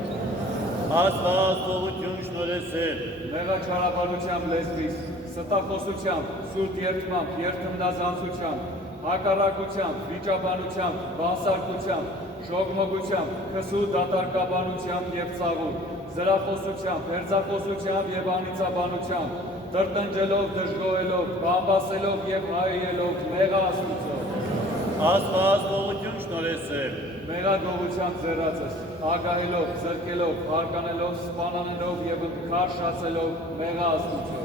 Աստված ողություն շնորհեսել, Մեղա չարաբանությամբ լեզվիս, ստախոսությամբ, սուրտ երդմամբ, երդմնազանցությամբ, հակառակությամբ, վիճաբանությամբ, բանսարկությամբ, շողմոգությամբ, քսու դատարկաբանությամբ և ծաղուր, զրախոսությամբ, հերձախոսությամբ և անիծաբանությամբ, տրտնջելով, դժգոհելով, բամբասելով և հայելով մեղա աստուծո։ Աստված ողություն շնորհեսել, Մեղա գողությամբ ձեռածս, ագահելով, զրկելով, հարկանելով, սպանանելով և քարշացելով մեղա աստուծո։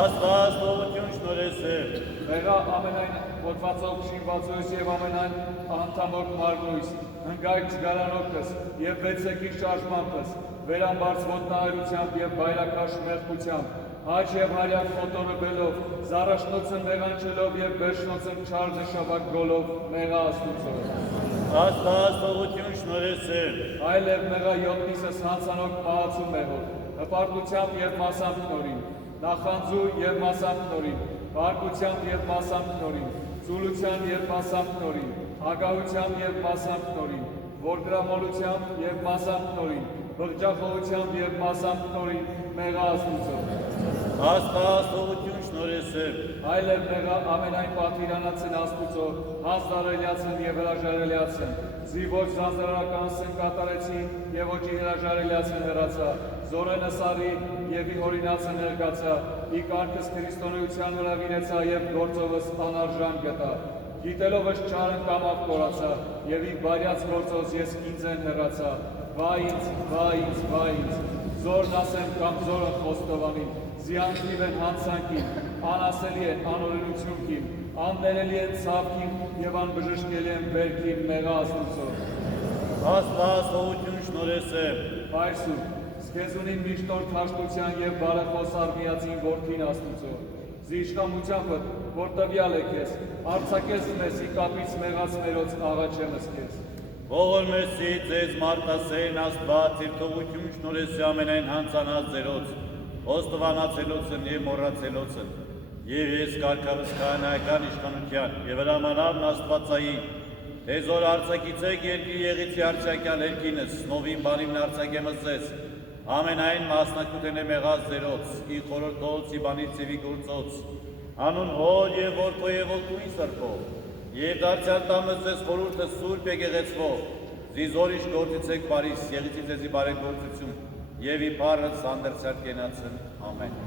Աստված ողություն շնորհեսել, Մեղա ամենայն հոտվածով շինվածոյս և ամենայն անդամորդ մարմնույս, հնգայք զգարանոքս և վեցեկի շարժմամպս, վերամբարձ ոտնահարությամբ և բայրակաշ մեղքությամբ, հաչ և հարյակ խոտորըբելով, զարաշնոցն մեղանչելով և վերշնոցն չար նշավակ գոլով մեղա աստուծո։ Աստված ողություն շնորհեսել, Այլև մեղա յոտնիսս հանցանոք պահացու մեղով, հպարտությամբ և մասամբ կնորին, նախանձու և մասամբ կնորին, բարկությամբ և մասամբ կնորին, ծուլության և մասամբ կնորին, ագահությամբ և մասամբ կնորին, որգրամոլությամբ և մասամբ կնորին, բղջախոհությամբ և մասամբ կնորին մեղա աստուծո։ Աստված ողություն շնորհեսել, Այլև մեղա ամենայն պատվիրանացն աստուծո, հանձնարելյացն և հրաժարելյացն, զիվոչ զանձրարականսն կատարեցին և ոչի հրաժարելյացն հրացա, զորենը սարի և ի հորինացն հրկացա, ի կարգս քրիստոնեության վրա վիրեցա և գործովս անարժան գտա, գիտելովս չարն կամավ կորացա և ի բարյաց գործոս ես ինձեն հրացա, վա ինձ, զորն ասեմ կամ զորն խոստովանին, զիանքիվ են հանցանքին, անասելի են անօրենությունքին, աններելի են ցավքին և անբժշկելի են բերքին մեղա աստուծո։ Աստված ողություն շնորհեսել, Հայրսուր, զգեզունին միշտոր թաշտության և բարեխոս արմիածին որդին աստուծո, զիշխամությամբ, որ տվյալ է քեզ, արձակես մեզ ի կապից մեղած մերոց աղաչեմս քեզ։ ողոր մեսի ձեզ մարդասեն Աստված իր թողություն շնորհեսի ամենայն հանցանած ձերոց, ոստվանացելոցն և մոռացելոցն, և ես կարգավս քահանայական իշխանության և հրամանավն Աստվածային, թե զոր արձակիցեք երկրի եղիցի արձակյալ երկինս, նովին բանիմն արձակեմս ձեզ, ամենայն մասնակութեն է մեղած ձերոց, ի խորհրդոց, ի բանից և ի գործոց, անուն հոր և որդո և ոգուին սրբով, և դարձյալ տամս ձեզ խորհուրդը սուրբ եկեղեցվով, զիզորիշ գործիցեք բարիս, եղիցի ձեզի բարեգործություն, և ի պարս անդերցյալ կենացն, ամեն։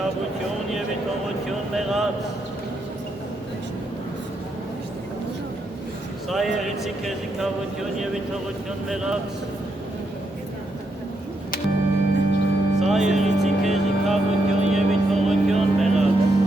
քավություն եւ իտողություն մեղած։ Սա եղիցի քեզի քավություն եւ իտողություն մեղած։ Սա եղիցի քեզի քավություն եւ իտողություն մեղած։